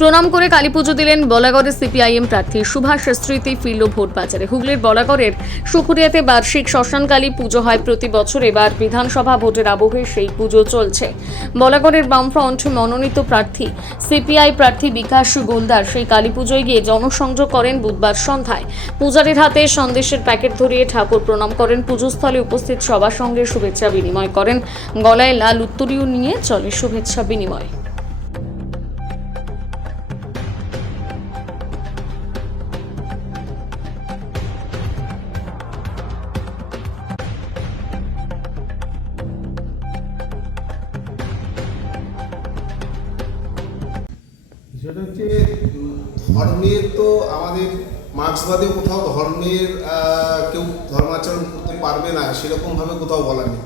প্রণাম করে কালীপুজো দিলেন বলাগড়ের সিপিআইএম প্রার্থী সুভাষ স্মৃতি ফিরল ভোট বাজারে। হুগলির বলাগড়ের সুখুরিয়াতে বার্ষিক শ্মশানকালী পুজো হয় প্রতি বছর। এবার বিধানসভা ভোটের আবহে সেই পুজো চলছে। বলাগড়ের বামফ্রন্ট মনোনীত প্রার্থী সিপিআই প্রার্থী বিকাশ গোলদার সেই কালী পুজোয় গিয়ে জনসংযোগ করেন বুধবার সন্ধ্যায়। পূজারীর হাতে সন্দেশের প্যাকেট ধরিয়ে ঠাকুর প্রণাম করেন। পুজোস্থলে উপস্থিত সবার সঙ্গে শুভেচ্ছা বিনিময় করেন। গলায় লাল উত্তরীয় নিয়ে চলে শুভেচ্ছা বিনিময়। সেটা হচ্ছে ধর্মের, তো আমাদের মার্ক্সবাদে কোথাও ধর্মের কেউ ধর্মাচরণ করতে পারবে না সেরকমভাবে কোথাও বলা নেই।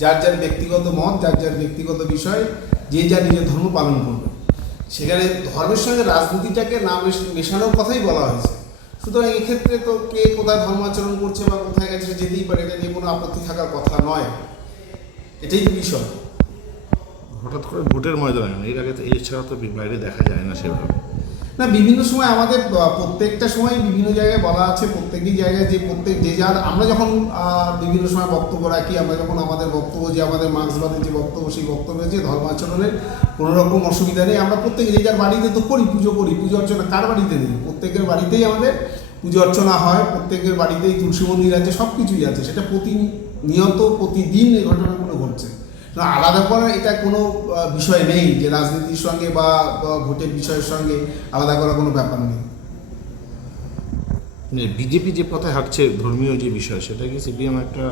যার যার ব্যক্তিগত মত, যার যার ব্যক্তিগত বিষয়, যে যার নিজের ধর্ম পালন করবে। সেখানে ধর্মের সঙ্গে রাজনীতিটাকে না মেশানোর কথাই বলা হয়েছে। সুতরাং এক্ষেত্রে তো কে কোথায় ধর্মাচরণ করছে বা কোথায় গেছে যেতেই পারে, এটা নিয়ে কোনো আপত্তি থাকার কথা নয়। এটাই তো বিষয়। হঠাৎ করে ভোটের ময়দানে এর আগে তো এছাড়া তো বাইরে দেখা যায় না সেভাবে। না, বিভিন্ন সময় আমাদের প্রত্যেকটা সময় বিভিন্ন জায়গায় বলা আছে, প্রত্যেকই জায়গায় যে প্রত্যেক যে যার আমরা যখন বিভিন্ন সময় বক্তব্য রাখি, আমরা যখন আমাদের বক্তব্য যে আমাদের মার্ক্সবাদের যে বক্তব্য, সেই বক্তব্যে যে ধর্মাচরণের কোনো রকম অসুবিধা নেই। আমরা প্রত্যেকে যে যার বাড়িতে তো করি, পুজো অর্চনা কার বাড়িতে নেই? প্রত্যেকের বাড়িতেই আমাদের পুজো অর্চনা হয়, প্রত্যেকের বাড়িতেই তুলসী মন্দির আছে, সব কিছুই আছে। সেটা প্রতিনিয়ত প্রতিদিন এই ঘটনাগুলো ঘটছে। আলাদা করার এটা কোনো বিষয় নেই যে রাজনীতির সঙ্গে বা ভোটের বিষয়ের সঙ্গে আলাদা করার কোনো ব্যাপার নেই। বিজেপি যে পথে হাঁটছে ধর্মীয় যে বিষয়, সেটা কি সিপিএম একটা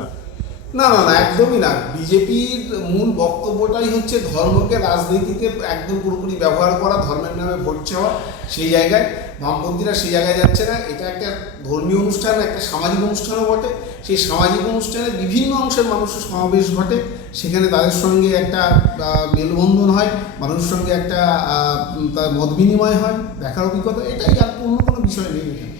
না না না, একদমই না। বিজেপির মূল বক্তব্যটাই হচ্ছে ধর্মকে রাজনীতিতে একদম পুরোপুরি ব্যবহার করা, ধর্মের নামে ভোট চাওয়া। সেই জায়গায় বামপন্থীরা সেই জায়গায় যাচ্ছে না। এটা একটা ধর্মীয় অনুষ্ঠান, একটা সামাজিক অনুষ্ঠানও বটে। সেই সামাজিক অনুষ্ঠানে বিভিন্ন অংশের মানুষের সমাবেশ ঘটে, সেখানে তাদের সঙ্গে একটা মেলবন্ধন হয়, মানুষের সঙ্গে একটা তার মত বিনিময় হয়, দেখার অভিজ্ঞতা। এটাই আর অন্য কোনো বিষয় নেই এখানে।